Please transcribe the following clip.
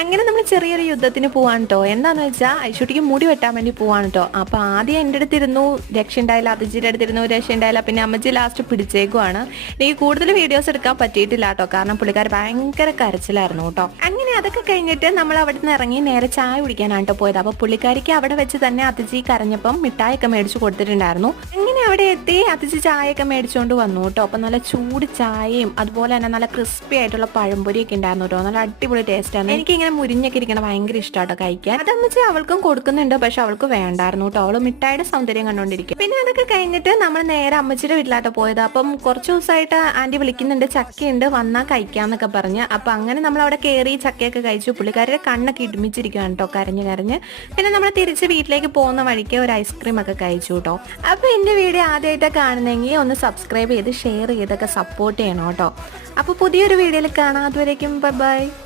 അങ്ങനെ നമ്മൾ ചെറിയൊരു യുദ്ധത്തിന് പോവാണ് കേട്ടോ. എന്താന്ന് വെച്ചാൽ ഐശുട്ടിക്ക് മുടി വെട്ടാൻ വേണ്ടി പോവാണ് കേട്ടോ. അപ്പൊ ആദ്യം എൻ്റെ അടുത്തിരുന്നു, രക്ഷ ഉണ്ടായില്ല. അതിജിയുടെ അടുത്തിരുന്നു, രക്ഷ ഉണ്ടായില്ല. പിന്നെ അമ്മച്ചി ലാസ്റ്റ് പിടിച്ചേക്കുവാണ്. എനിക്ക് കൂടുതൽ വീഡിയോസ് എടുക്കാൻ പറ്റിയിട്ടില്ല കേട്ടോ, കാരണം പുള്ളിക്കാർ ഭയങ്കര കരച്ചിലായിരുന്നു കേട്ടോ. അങ്ങനെ അതൊക്കെ കഴിഞ്ഞിട്ട് നമ്മൾ അവിടെ നിന്ന് ഇറങ്ങി നേരെ ചായ കുടിക്കാനാണ് കേട്ടോ പോയത്. അപ്പൊ പുള്ളിക്കാരിക്ക് അവിടെ വെച്ച് തന്നെ അതിജി കരഞ്ഞപ്പം മിഠായിയൊക്കെ മേടിച്ചു കൊടുത്തിട്ടുണ്ടായിരുന്നു. അങ്ങനെ അവിടെ എത്തി അതിജി ചായയൊക്കെ മേടിച്ചുകൊണ്ട് വന്നു കേട്ടോ. അപ്പൊ നല്ല ചൂട് ചായയും അതുപോലെ തന്നെ നല്ല ക്രിസ്പി ആയിട്ടുള്ള പഴംപൊരിയൊക്കെ ഉണ്ടായിരുന്നു കേട്ടോ. നല്ല അടിപൊളി ടേസ്റ്റ് ആണ്. എനിക്ക് ഇങ്ങനെ മുരിഞ്ഞൊക്കെ ഇരിക്കണം ഭയങ്കര ഇഷ്ടമാട്ടോ കഴിക്കാൻ. അതമ്മച്ചി അവൾക്കും കൊടുക്കുന്നുണ്ട്, പക്ഷെ അവൾക്ക് വേണ്ടായിരുന്നു കേട്ടോ. അവള് മിഠായിയുടെ സൗന്ദര്യം കണ്ടോണ്ടിരിക്കും. പിന്നെ അതൊക്കെ കഴിഞ്ഞിട്ട് നമ്മൾ നേരെ അമ്മച്ചിയുടെ വീട്ടിലാട്ടോ പോയത്. അപ്പം കുറച്ച് ദിവസമായിട്ട് ആന്റി വിളിക്കുന്നുണ്ട്, ചക്കയുണ്ട് വന്നാ കഴിക്കാന്നൊക്കെ പറഞ്ഞ്. അപ്പൊ അങ്ങനെ നമ്മൾ അവിടെ കയറി ചക്കയൊക്കെ കഴിച്ചു. പുള്ളിക്കാരുടെ കണ്ണൊക്കെ ഇടുമിച്ചിരിക്കുകയാണ് കേട്ടോ, കരഞ്ഞ് കരഞ്ഞ്. പിന്നെ നമ്മൾ തിരിച്ച് വീട്ടിലേക്ക് പോകുന്ന വഴിക്ക് ഒരു ഐസ്ക്രീം ഒക്കെ കഴിച്ചു കേട്ടോ. അപ്പൊ എന്റെ വീഡിയോ ആദ്യമായിട്ട് കാണുന്നെങ്കിൽ ഒന്ന് സബ്സ്ക്രൈബ് ചെയ്ത് ഷെയർ ചെയ്തൊക്കെ സപ്പോർട്ട് ചെയ്യണം കേട്ടോ. അപ്പൊ പുതിയൊരു വീഡിയോയിൽ കാണാം. അതുവരേക്കും ബൈ ബൈ.